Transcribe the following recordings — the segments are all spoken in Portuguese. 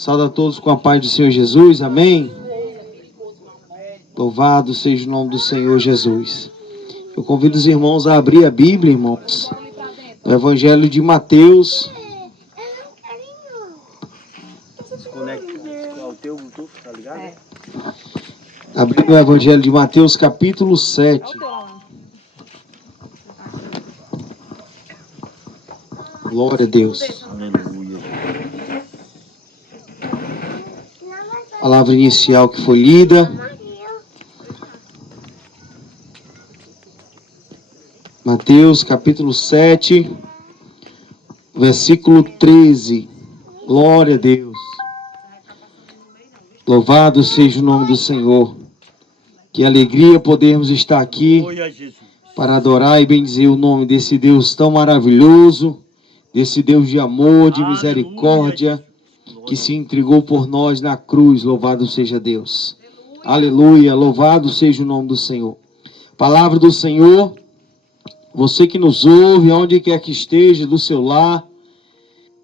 Saúde a todos com a paz do Senhor Jesus, amém? Louvado seja o nome do Senhor Jesus. Eu convido os irmãos a abrir a Bíblia, irmãos, no Evangelho de Mateus. Abrindo o Evangelho de Mateus, capítulo 7. Glória a Deus. Palavra inicial que foi lida. Mateus, capítulo 7, versículo 13. Glória a Deus. Louvado seja o nome do Senhor. Que alegria podermos estar aqui para adorar e bendizer o nome desse Deus tão maravilhoso, desse Deus de amor, de misericórdia, que se entregou por nós na cruz. Louvado seja Deus. Aleluia, louvado seja o nome do Senhor. Palavra do Senhor, você que nos ouve, onde quer que esteja, do seu lar,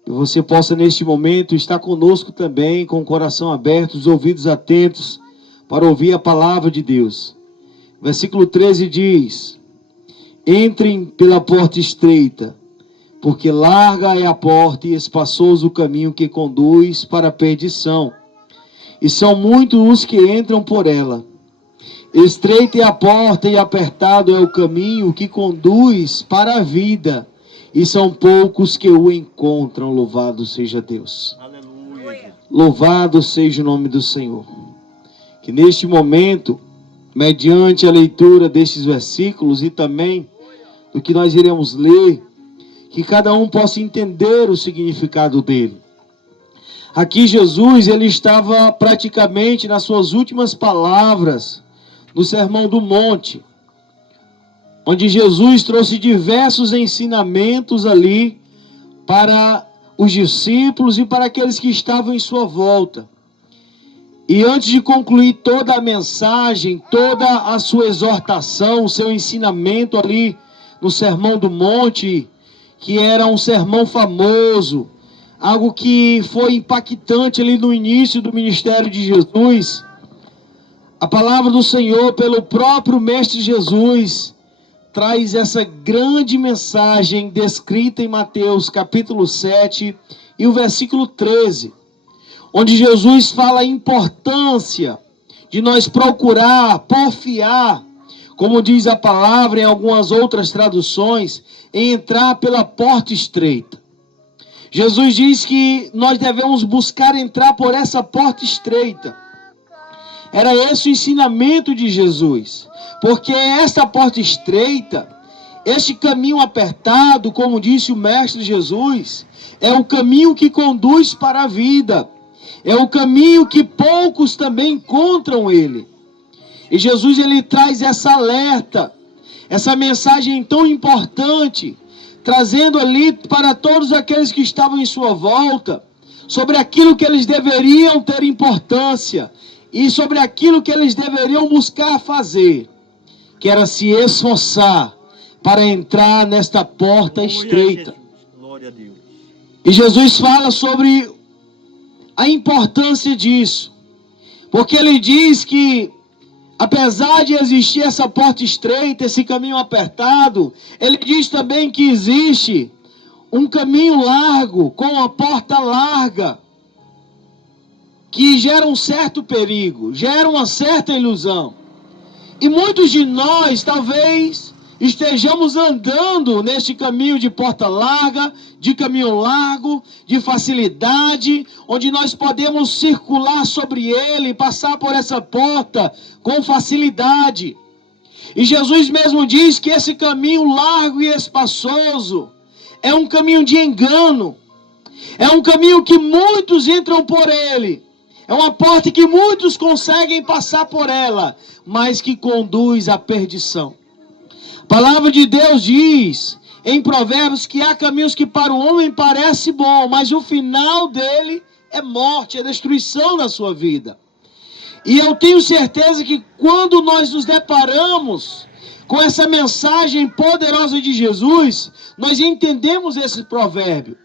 que você possa neste momento estar conosco também, com o coração aberto, os ouvidos atentos, para ouvir a palavra de Deus. Versículo 13 diz: entrem pela porta estreita, porque larga é a porta e espaçoso o caminho que conduz para a perdição, e são muitos os que entram por ela. Estreita é a porta e apertado é o caminho que conduz para a vida, e são poucos que o encontram. Louvado seja Deus. Aleluia. Louvado seja o nome do Senhor. Que neste momento, mediante a leitura destes versículos e também do que nós iremos ler, que cada um possa entender o significado dele. Aqui Jesus, ele estava praticamente nas suas últimas palavras no Sermão do Monte, onde Jesus trouxe diversos ensinamentos ali para os discípulos e para aqueles que estavam em sua volta. E antes de concluir toda a mensagem, toda a sua exortação, o seu ensinamento ali no Sermão do Monte, que era um sermão famoso, algo que foi impactante ali no início do ministério de Jesus, a palavra do Senhor, pelo próprio Mestre Jesus, traz essa grande mensagem descrita em Mateus capítulo 7 e o versículo 13, onde Jesus fala a importância de nós procurar, porfiar, como diz a palavra em algumas outras traduções, em entrar pela porta estreita. Jesus diz que nós devemos buscar entrar por essa porta estreita. Era esse o ensinamento de Jesus, porque essa porta estreita, este caminho apertado, como disse o Mestre Jesus, é o caminho que conduz para a vida, é o caminho que poucos também encontram ele. E Jesus, ele traz essa alerta, essa mensagem tão importante, trazendo ali para todos aqueles que estavam em sua volta, sobre aquilo que eles deveriam ter importância, e sobre aquilo que eles deveriam buscar fazer, que era se esforçar para entrar nesta porta estreita. Glória a Deus. E Jesus fala sobre a importância disso, porque ele diz que apesar de existir essa porta estreita, esse caminho apertado, ele diz também que existe um caminho largo, com a porta larga, que gera um certo perigo, gera uma certa ilusão. E muitos de nós, talvez, estejamos andando neste caminho de porta larga, de caminho largo, de facilidade, onde nós podemos circular sobre ele, passar por essa porta com facilidade. E Jesus mesmo diz que esse caminho largo e espaçoso é um caminho de engano, é um caminho que muitos entram por ele, é uma porta que muitos conseguem passar por ela, mas que conduz à perdição. A palavra de Deus diz em Provérbios que há caminhos que para o homem parece bom, mas o final dele é morte, é destruição na sua vida. E eu tenho certeza que quando nós nos deparamos com essa mensagem poderosa de Jesus, nós entendemos esse provérbio.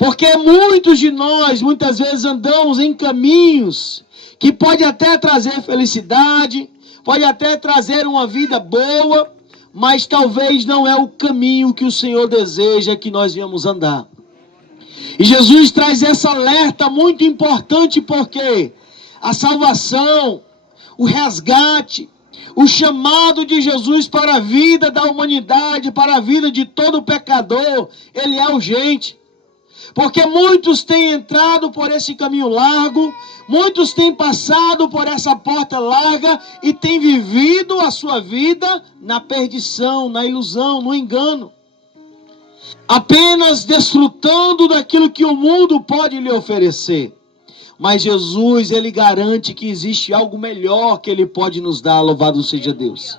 Porque muitos de nós, muitas vezes, andamos em caminhos que pode até trazer felicidade, pode até trazer uma vida boa, mas talvez não é o caminho que o Senhor deseja que nós venhamos andar. E Jesus traz essa alerta muito importante, porque a salvação, o resgate, o chamado de Jesus para a vida da humanidade, para a vida de todo pecador, ele é urgente. Porque muitos têm entrado por esse caminho largo, muitos têm passado por essa porta larga e têm vivido a sua vida na perdição, na ilusão, no engano. Apenas desfrutando daquilo que o mundo pode lhe oferecer. Mas Jesus, ele garante que existe algo melhor que ele pode nos dar, louvado seja Deus.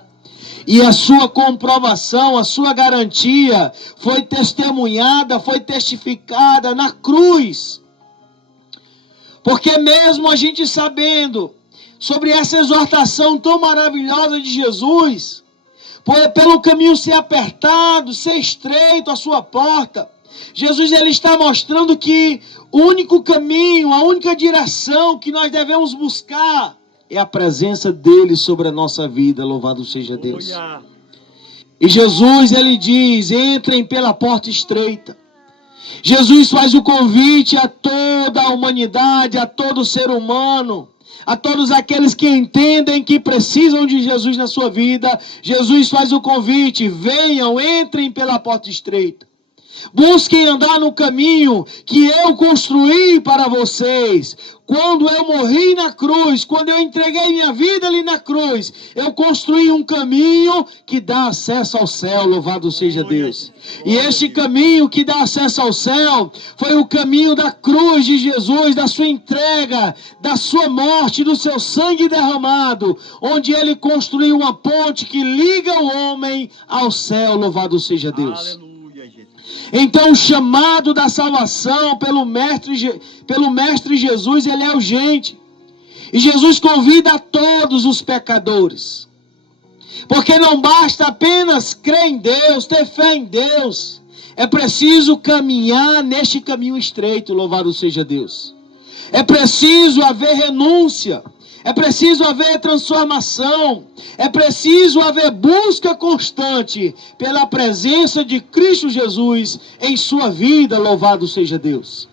E a sua comprovação, a sua garantia foi testemunhada, foi testificada na cruz. Porque mesmo a gente sabendo sobre essa exortação tão maravilhosa de Jesus, pelo caminho ser apertado, ser estreito a sua porta, Jesus ele está mostrando que o único caminho, a única direção que nós devemos buscar é a presença dele sobre a nossa vida, louvado seja Deus. E Jesus, ele diz, entrem pela porta estreita. Jesus faz o convite a toda a humanidade, a todo ser humano, a todos aqueles que entendem que precisam de Jesus na sua vida. Jesus faz o convite, venham, entrem pela porta estreita. Busquem andar no caminho que eu construí para vocês. Quando eu morri na cruz, quando eu entreguei minha vida ali na cruz, eu construí um caminho que dá acesso ao céu, louvado seja Deus. E este caminho que dá acesso ao céu foi o caminho da cruz de Jesus, da sua entrega, da sua morte, do seu sangue derramado, onde ele construiu uma ponte que liga o homem ao céu, louvado seja Deus. Aleluia. Então o chamado da salvação pelo Mestre Jesus, ele é urgente. E Jesus convida a todos os pecadores. Porque não basta apenas crer em Deus, ter fé em Deus. É preciso caminhar neste caminho estreito, louvado seja Deus. É preciso haver renúncia. É preciso haver transformação, é preciso haver busca constante pela presença de Cristo Jesus em sua vida, louvado seja Deus.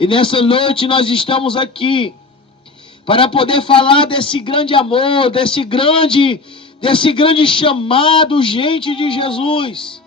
E nessa noite nós estamos aqui para poder falar desse grande amor, desse grande chamado urgente de Jesus.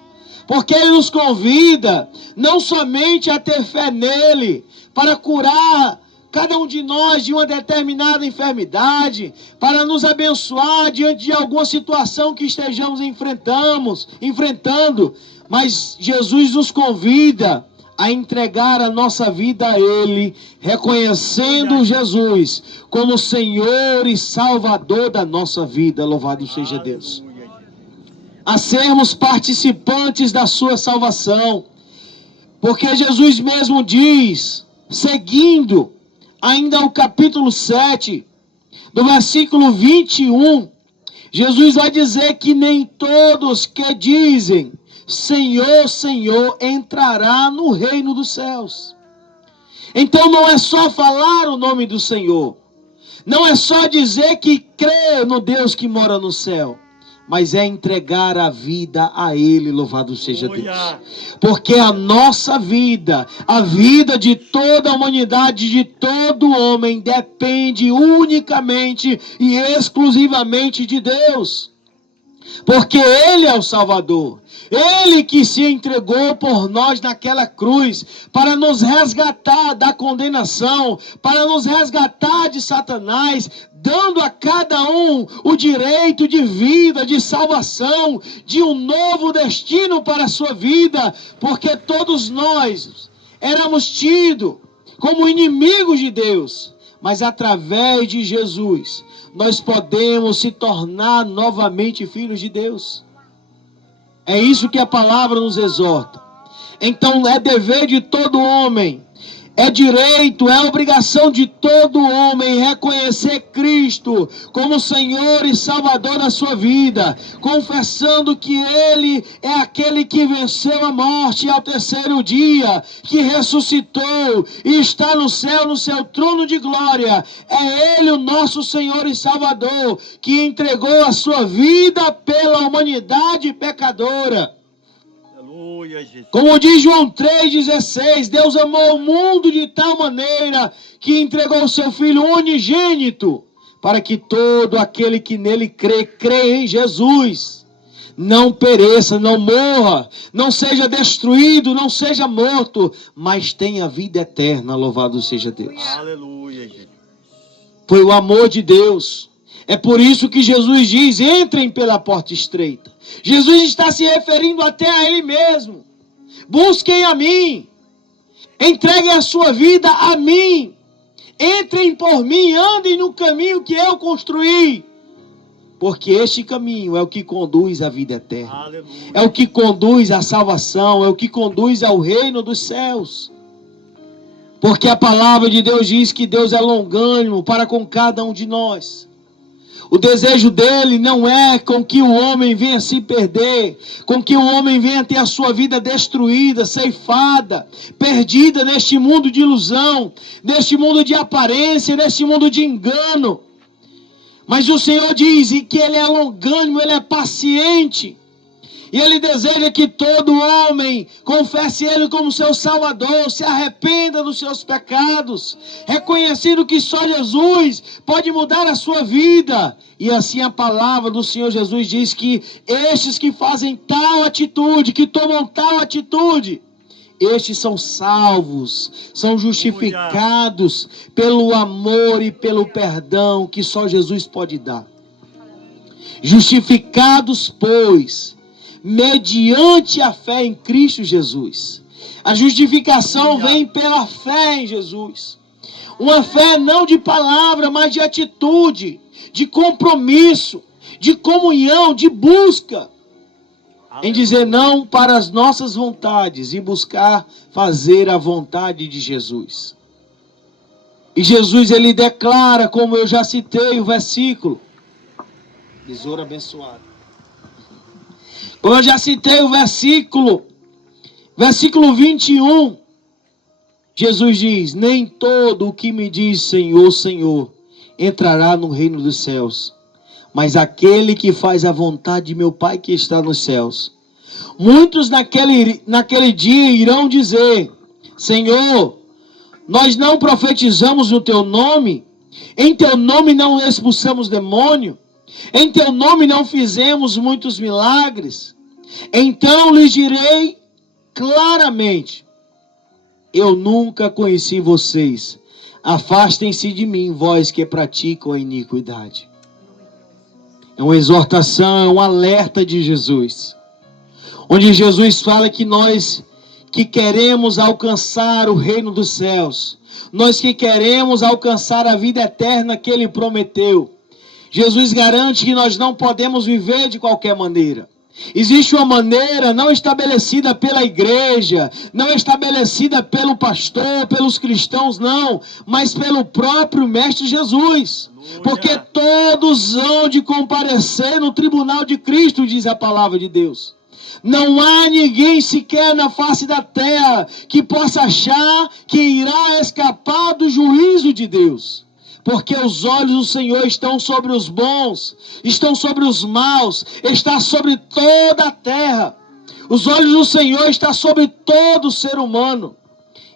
Porque Ele nos convida não somente a ter fé nele, para curar cada um de nós de uma determinada enfermidade, para nos abençoar diante de alguma situação que estejamos enfrentando, mas Jesus nos convida a entregar a nossa vida a Ele, reconhecendo Jesus como Senhor e Salvador da nossa vida, louvado seja Deus. A sermos participantes da sua salvação, porque Jesus mesmo diz, seguindo ainda o capítulo 7, do versículo 21, Jesus vai dizer que nem todos que dizem Senhor, Senhor, entrará no reino dos céus. Então não é só falar o nome do Senhor, não é só dizer que crê no Deus que mora no céu, mas é entregar a vida a Ele, louvado seja Deus. Porque a nossa vida, a vida de toda a humanidade, de todo homem, depende unicamente e exclusivamente de Deus. Porque Ele é o Salvador. Ele que se entregou por nós naquela cruz, para nos resgatar da condenação, para nos resgatar de Satanás, dando a cada um o direito de vida, de salvação, de um novo destino para a sua vida, porque todos nós éramos tidos como inimigos de Deus, mas através de Jesus, nós podemos se tornar novamente filhos de Deus. É isso que a palavra nos exorta. Então é dever de todo homem É direito, é obrigação de todo homem reconhecer Cristo como Senhor e Salvador da sua vida, confessando que Ele é aquele que venceu a morte ao terceiro dia, que ressuscitou e está no céu, no seu trono de glória. É Ele o nosso Senhor e Salvador, que entregou a sua vida pela humanidade pecadora. Como diz João 3,16, Deus amou o mundo de tal maneira que entregou o seu Filho unigênito, para que todo aquele que nele crê em Jesus, não pereça, não morra, não seja destruído, não seja morto, mas tenha vida eterna. Louvado seja Deus. Aleluia, Jesus. Foi o amor de Deus. É por isso que Jesus diz: entrem pela porta estreita. Jesus está se referindo até a Ele mesmo. Busquem a mim, entreguem a sua vida a mim, entrem por mim, andem no caminho que eu construí, porque este caminho é o que conduz à vida eterna. Aleluia. É o que conduz à salvação, é o que conduz ao reino dos céus. Porque a palavra de Deus diz que Deus é longânimo para com cada um de nós. O desejo dele não é com que o homem venha se perder, com que o homem venha ter a sua vida destruída, ceifada, perdida neste mundo de ilusão, neste mundo de aparência, neste mundo de engano. Mas o Senhor diz que Ele é longânimo, Ele é paciente. E Ele deseja que todo homem confesse Ele como seu Salvador, se arrependa dos seus pecados, reconhecendo que só Jesus pode mudar a sua vida. E assim a palavra do Senhor Jesus diz que estes que fazem tal atitude, que tomam tal atitude, estes são salvos, são justificados pelo amor e pelo perdão que só Jesus pode dar. Justificados, pois, mediante a fé em Cristo Jesus. A justificação vem pela fé em Jesus. Uma fé não de palavra, mas de atitude, de compromisso, de comunhão, de busca. Em dizer não para as nossas vontades e buscar fazer a vontade de Jesus. E Jesus, ele declara, como eu já citei o versículo, tesouro abençoado. Como eu já citei o versículo 21, Jesus diz: nem todo o que me diz Senhor, Senhor, entrará no reino dos céus, mas aquele que faz a vontade de meu Pai que está nos céus. Muitos naquele dia irão dizer: Senhor, nós não profetizamos no teu nome, em teu nome não expulsamos demônio, em teu nome não fizemos muitos milagres. Então lhes direi claramente: eu nunca conheci vocês. Afastem-se de mim, vós que praticam a iniquidade. É uma exortação, é um alerta de Jesus. Onde Jesus fala que nós que queremos alcançar o reino dos céus, nós que queremos alcançar a vida eterna que Ele prometeu, Jesus garante que nós não podemos viver de qualquer maneira. Existe uma maneira não estabelecida pela igreja, não estabelecida pelo pastor, pelos cristãos, não, mas pelo próprio Mestre Jesus. Porque todos hão de comparecer no tribunal de Cristo, diz a palavra de Deus. Não há ninguém sequer na face da terra que possa achar que irá escapar do juízo de Deus. Porque os olhos do Senhor estão sobre os bons, estão sobre os maus, está sobre toda a terra. Os olhos do Senhor estão sobre todo ser humano.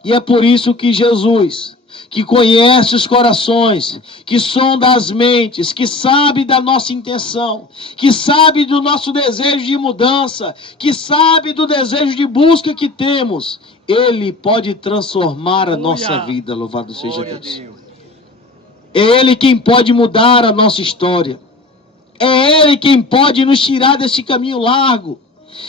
E é por isso que Jesus, que conhece os corações, que sonda as mentes, que sabe da nossa intenção, que sabe do nosso desejo de mudança, que sabe do desejo de busca que temos, Ele pode transformar a nossa vida. Louvado seja Deus. É Ele quem pode mudar a nossa história. É Ele quem pode nos tirar desse caminho largo.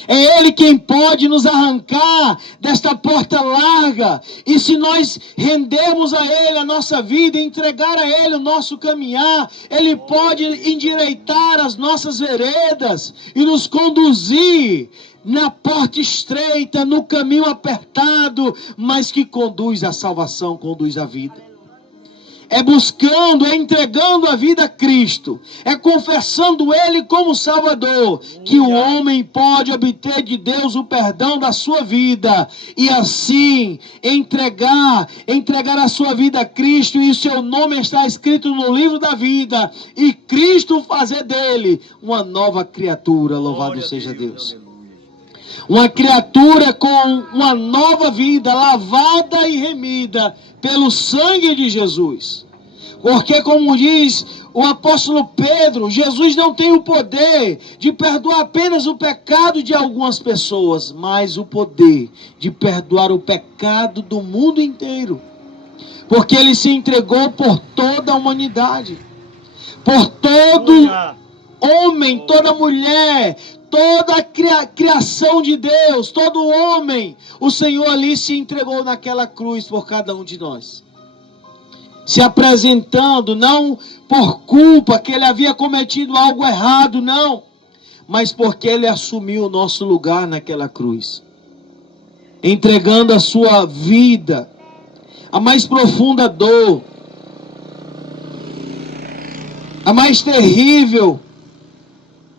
É Ele quem pode nos arrancar desta porta larga. E se nós rendermos a Ele a nossa vida, entregar a Ele o nosso caminhar, Ele pode endireitar as nossas veredas e nos conduzir na porta estreita, no caminho apertado, mas que conduz à salvação, conduz à vida. É buscando, é entregando a vida a Cristo, é confessando Ele como Salvador, que o homem pode obter de Deus o perdão da sua vida, e assim entregar a sua vida a Cristo, e o seu nome está escrito no livro da vida, e Cristo fazer dele uma nova criatura, louvado seja Deus. Uma criatura com uma nova vida, lavada e remida pelo sangue de Jesus. Porque, como diz o apóstolo Pedro, Jesus não tem o poder de perdoar apenas o pecado de algumas pessoas, mas o poder de perdoar o pecado do mundo inteiro. Porque ele se entregou por toda a humanidade, por todo homem, toda mulher, toda a criação de Deus, todo homem. O Senhor ali se entregou naquela cruz por cada um de nós, se apresentando não por culpa que ele havia cometido algo errado, não, mas porque ele assumiu o nosso lugar naquela cruz, entregando a sua vida, a mais profunda dor, a mais terrível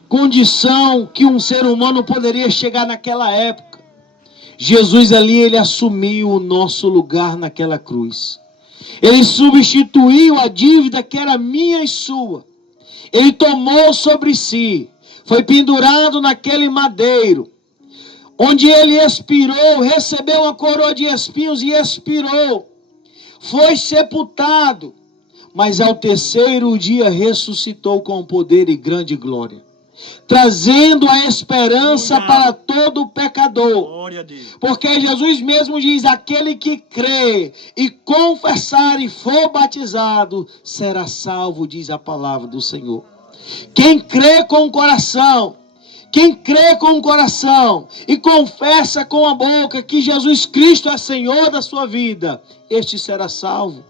condição que um ser humano poderia chegar naquela época. Jesus ali, ele assumiu o nosso lugar naquela cruz. Ele substituiu a dívida que era minha e sua. Ele tomou sobre si, foi pendurado naquele madeiro, onde ele expirou, recebeu uma coroa de espinhos e expirou. Foi sepultado, mas ao terceiro dia ressuscitou com poder e grande glória, trazendo a esperança para todo pecador. Porque Jesus mesmo diz: aquele que crê e confessar e for batizado será salvo, diz a palavra do Senhor. Quem crê com o coração, e confessa com a boca que Jesus Cristo é Senhor da sua vida, este será salvo.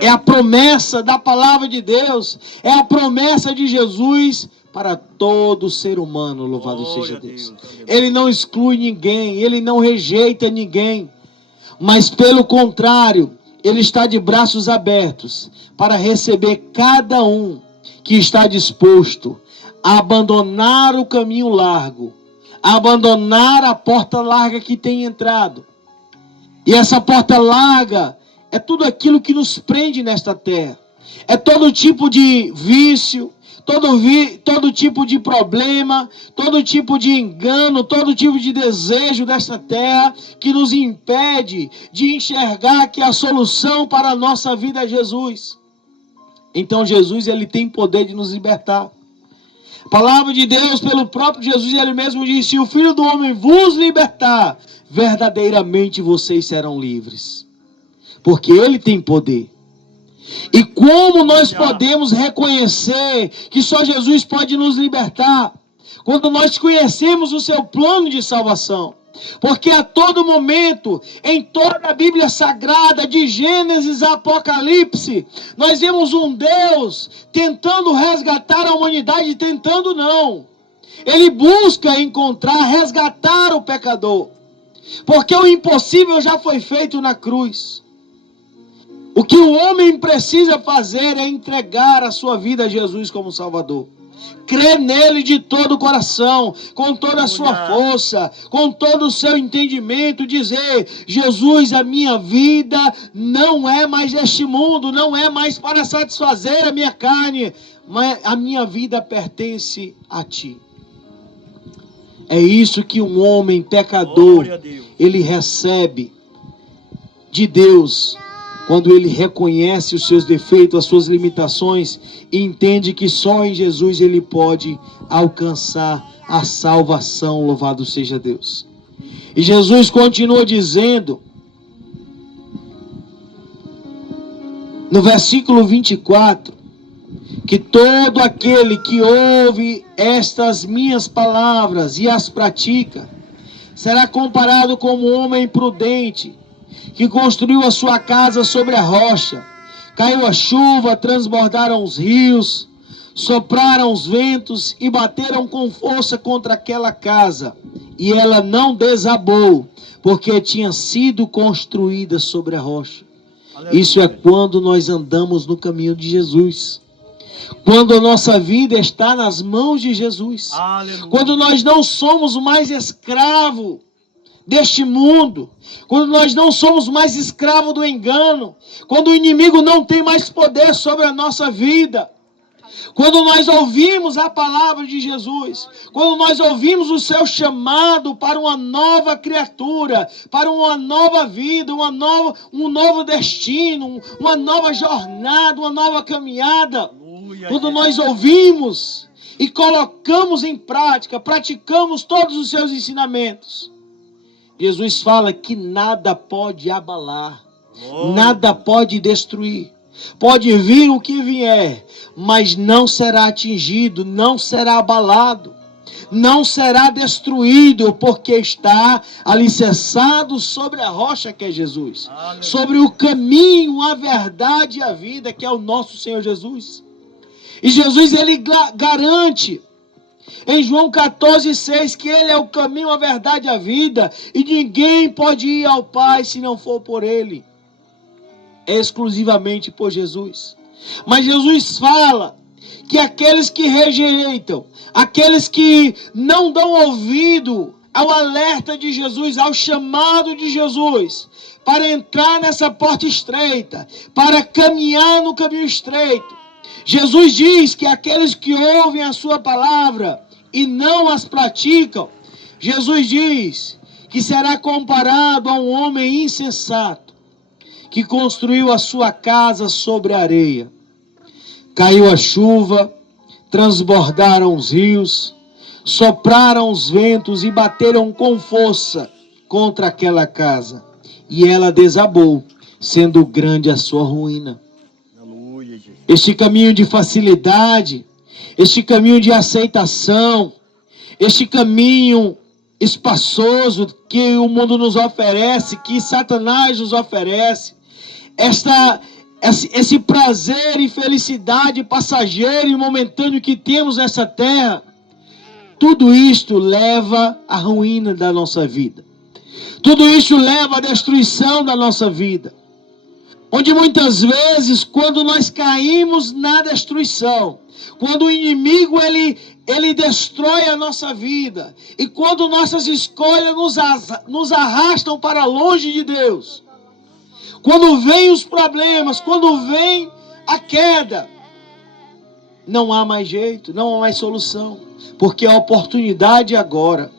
É a promessa da palavra de Deus, é a promessa de Jesus para todo ser humano, louvado seja Deus. Ele não exclui ninguém, ele não rejeita ninguém, mas pelo contrário, ele está de braços abertos para receber cada um que está disposto a abandonar o caminho largo, a abandonar a porta larga que tem entrado. E essa porta larga é tudo aquilo que nos prende nesta terra. É todo tipo de vício, todo tipo de problema, todo tipo de engano, todo tipo de desejo desta terra que nos impede de enxergar que a solução para a nossa vida é Jesus. Então Jesus, ele tem poder de nos libertar. A palavra de Deus, pelo próprio Jesus, ele mesmo disse: se o Filho do Homem vos libertar, verdadeiramente vocês serão livres. Porque ele tem poder. E como nós podemos reconhecer que só Jesus pode nos libertar? Quando nós conhecemos o seu plano de salvação. Porque a todo momento, em toda a Bíblia Sagrada, de Gênesis a Apocalipse, nós vemos um Deus tentando resgatar a humanidade, tentando não. Ele busca encontrar, resgatar o pecador. Porque o impossível já foi feito na cruz. O que o homem precisa fazer é entregar a sua vida a Jesus como Salvador. Crer nele de todo o coração, com toda a sua força, com todo o seu entendimento, dizer: Jesus, a minha vida não é mais deste mundo, não é mais para satisfazer a minha carne, mas a minha vida pertence a ti. É isso que um homem pecador, ele recebe de Deus, quando ele reconhece os seus defeitos, as suas limitações, e entende que só em Jesus ele pode alcançar a salvação, louvado seja Deus. E Jesus continua dizendo, no versículo 24, que todo aquele que ouve estas minhas palavras e as pratica, será comparado como um homem prudente, que construiu a sua casa sobre a rocha. Caiu a chuva, transbordaram os rios, sopraram os ventos e bateram com força contra aquela casa. E ela não desabou, porque tinha sido construída sobre a rocha. Aleluia. Isso é quando nós andamos no caminho de Jesus. Quando a nossa vida está nas mãos de Jesus. Aleluia. Quando nós não somos mais escravo deste mundo, quando nós não somos mais escravo do engano, quando o inimigo não tem mais poder sobre a nossa vida, quando nós ouvimos a palavra de Jesus, quando nós ouvimos o seu chamado para uma nova criatura, para uma nova vida, um novo destino, uma nova jornada, uma nova caminhada, quando nós ouvimos e colocamos em prática, praticamos todos os seus ensinamentos, Jesus fala que nada pode abalar, nada pode destruir. Pode vir o que vier, mas não será atingido, não será abalado, não será destruído, porque está alicerçado sobre a rocha que é Jesus, sobre o caminho, a verdade e a vida que é o nosso Senhor Jesus. E Jesus, ele garante em João 14,6 que ele é o caminho, a verdade e a vida, e ninguém pode ir ao Pai se não for por ele. É exclusivamente por Jesus. Mas Jesus fala que aqueles que rejeitam, aqueles que não dão ouvido ao alerta de Jesus, ao chamado de Jesus, para entrar nessa porta estreita, para caminhar no caminho estreito, Jesus diz que aqueles que ouvem a sua palavra e não as praticam, Jesus diz que será comparado a um homem insensato, que construiu a sua casa sobre a areia. Caiu a chuva, transbordaram os rios, sopraram os ventos e bateram com força contra aquela casa. E ela desabou, sendo grande a sua ruína. Este caminho de facilidade, este caminho de aceitação, este caminho espaçoso que o mundo nos oferece, que Satanás nos oferece, esse prazer e felicidade passageiro e momentâneo que temos nessa terra, tudo isto leva à ruína da nossa vida. Tudo isso leva à destruição da nossa vida. Onde muitas vezes, quando nós caímos na destruição, quando o inimigo ele destrói a nossa vida, e quando nossas escolhas nos arrastam para longe de Deus, quando vem os problemas, quando vem a queda, não há mais jeito, não há mais solução, porque a oportunidade é agora.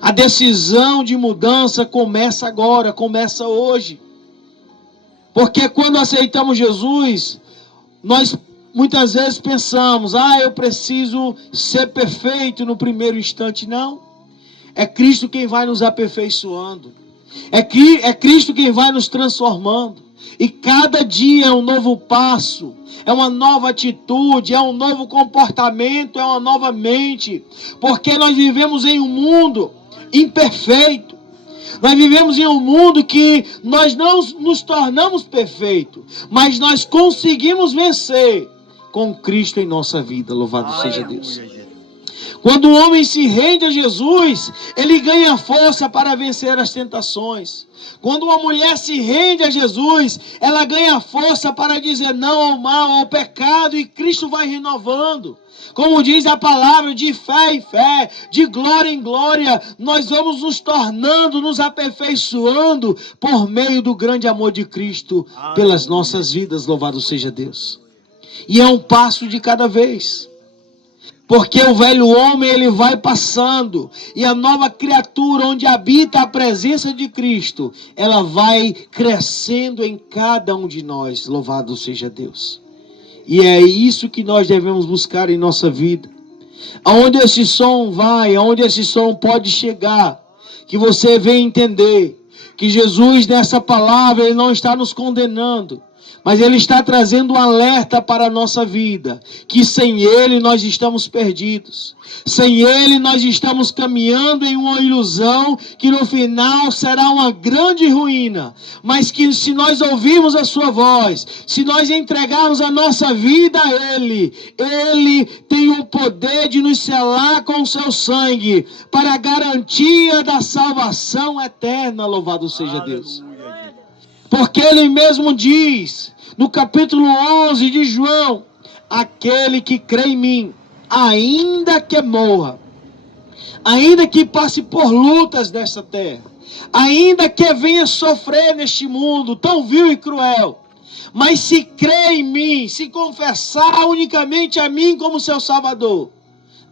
A decisão de mudança começa agora, começa hoje. Porque quando aceitamos Jesus, nós muitas vezes pensamos, eu preciso ser perfeito no primeiro instante. Não, é Cristo quem vai nos aperfeiçoando. É Cristo quem vai nos transformando. E cada dia é um novo passo, é uma nova atitude, é um novo comportamento, é uma nova mente. Porque nós vivemos em um mundo imperfeito. Nós vivemos em um mundo que nós não nos tornamos perfeitos, mas nós conseguimos vencer com Cristo em nossa vida. Louvado seja Deus. Quando o homem se rende a Jesus, ele ganha força para vencer as tentações. Quando uma mulher se rende a Jesus, ela ganha força para dizer não ao mal, ao pecado, e Cristo vai renovando. Como diz a palavra, de fé em fé, de glória em glória, nós vamos nos tornando, nos aperfeiçoando por meio do grande amor de Cristo pelas nossas vidas. Louvado seja Deus. E é um passo de cada vez. Porque o velho homem, ele vai passando, e a nova criatura, onde habita a presença de Cristo, ela vai crescendo em cada um de nós. Louvado seja Deus. E é isso que nós devemos buscar em nossa vida. Aonde esse som vai, aonde esse som pode chegar, que você venha entender que Jesus, nessa palavra, ele não está nos condenando, Mas Ele está trazendo um alerta para a nossa vida, que sem Ele nós estamos perdidos. Sem Ele nós estamos caminhando em uma ilusão que no final será uma grande ruína. Mas que se nós ouvirmos a sua voz, se nós entregarmos a nossa vida a Ele, Ele tem o poder de nos selar com o seu sangue, para a garantia da salvação eterna. Louvado seja Deus. Porque Ele mesmo diz, no capítulo 11 de João, aquele que crê em mim, ainda que morra, ainda que passe por lutas nessa terra, ainda que venha sofrer neste mundo tão vil e cruel, mas se crê em mim, se confessar unicamente a mim como seu Salvador,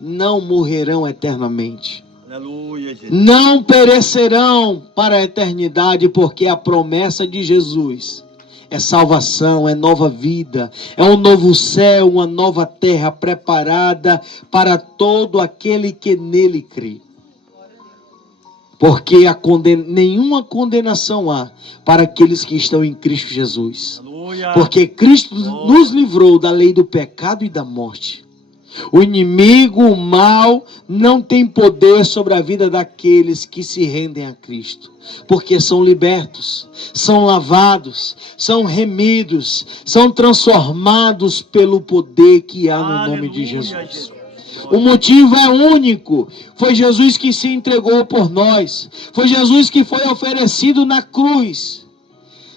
não morrerão eternamente. Aleluia, Jesus. Não perecerão para a eternidade, porque a promessa de Jesus é salvação, é nova vida, é um novo céu, uma nova terra preparada para todo aquele que nele crê. Porque nenhuma condenação há para aqueles que estão em Cristo Jesus. Aleluia. Porque Cristo nos livrou da lei do pecado e da morte. O inimigo, o mal, não tem poder sobre a vida daqueles que se rendem a Cristo. Porque são libertos, são lavados, são remidos, são transformados pelo poder que há no nome de Jesus. O motivo é único. Foi Jesus que se entregou por nós. Foi Jesus que foi oferecido na cruz.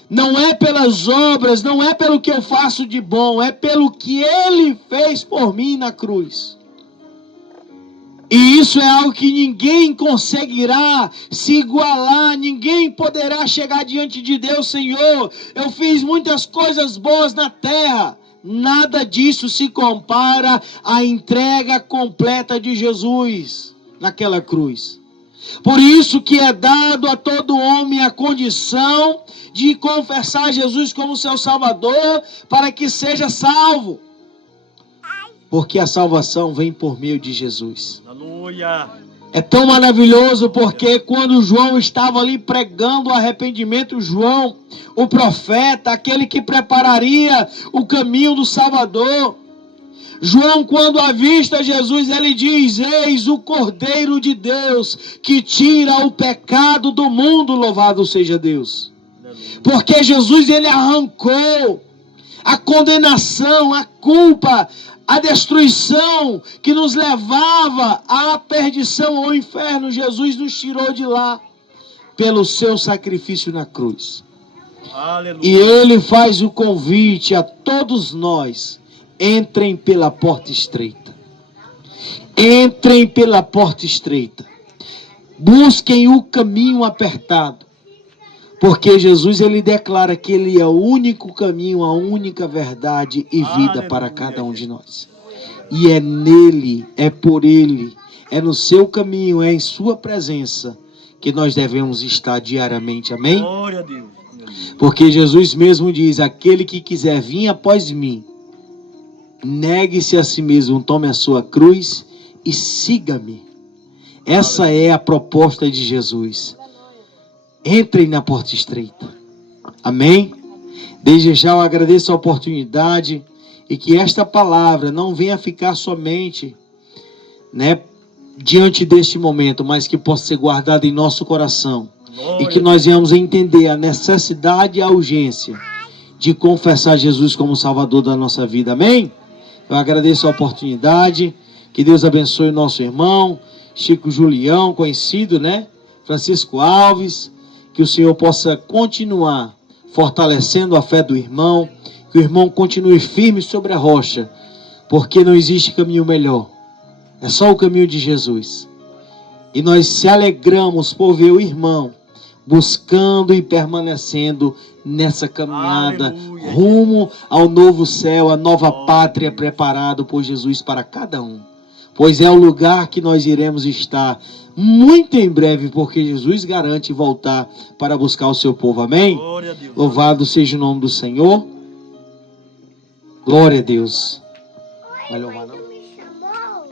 Não é pelas obras, não é pelo que eu faço de bom, é pelo que Ele fez por mim na cruz. E isso é algo que ninguém conseguirá se igualar, ninguém poderá chegar diante de Deus, Senhor, eu fiz muitas coisas boas na terra. Nada disso se compara à entrega completa de Jesus naquela cruz. Por isso que é dado a todo homem a condição de confessar Jesus como seu Salvador, para que seja salvo. Porque a salvação vem por meio de Jesus. Aleluia. É tão maravilhoso porque quando João estava ali pregando o arrependimento, João, o profeta, aquele que prepararia o caminho do Salvador, João, quando avista Jesus, ele diz: eis o Cordeiro de Deus que tira o pecado do mundo, louvado seja Deus. Porque Jesus, ele arrancou a condenação, a culpa, a destruição que nos levava à perdição, ao inferno. Jesus nos tirou de lá pelo seu sacrifício na cruz. Aleluia. E ele faz o convite a todos nós: entrem pela porta estreita. Entrem pela porta estreita. Busquem o caminho apertado. Porque Jesus, ele declara que ele é o único caminho, a única verdade e vida para cada um de nós. E é nele, é por ele, é no seu caminho, é em sua presença que nós devemos estar diariamente. Amém? Glória a Deus. Porque Jesus mesmo diz: aquele que quiser vir após mim, negue-se a si mesmo, tome a sua cruz e siga-me. Essa é a proposta de Jesus. Entrem na porta estreita. Amém? Desde já eu agradeço a oportunidade e que esta palavra não venha ficar somente, diante deste momento, mas que possa ser guardada em nosso coração. Glória. E que nós venhamos entender a necessidade e a urgência de confessar Jesus como Salvador da nossa vida. Amém? Eu agradeço a oportunidade. Que Deus abençoe o nosso irmão Chico Julião, conhecido, Francisco Alves. Que o Senhor possa continuar fortalecendo a fé do irmão. Que o irmão continue firme sobre a rocha. Porque não existe caminho melhor. É só o caminho de Jesus. E nós se alegramos por ver o irmão buscando e permanecendo nessa caminhada. Aleluia. Rumo ao novo céu, a nova pátria preparado por Jesus para cada um. Pois é o lugar que nós iremos estar muito em breve, porque Jesus garante voltar para buscar o seu povo. Amém? Glória a Deus. Louvado seja o nome do Senhor. Glória a Deus. Vai louvar, não?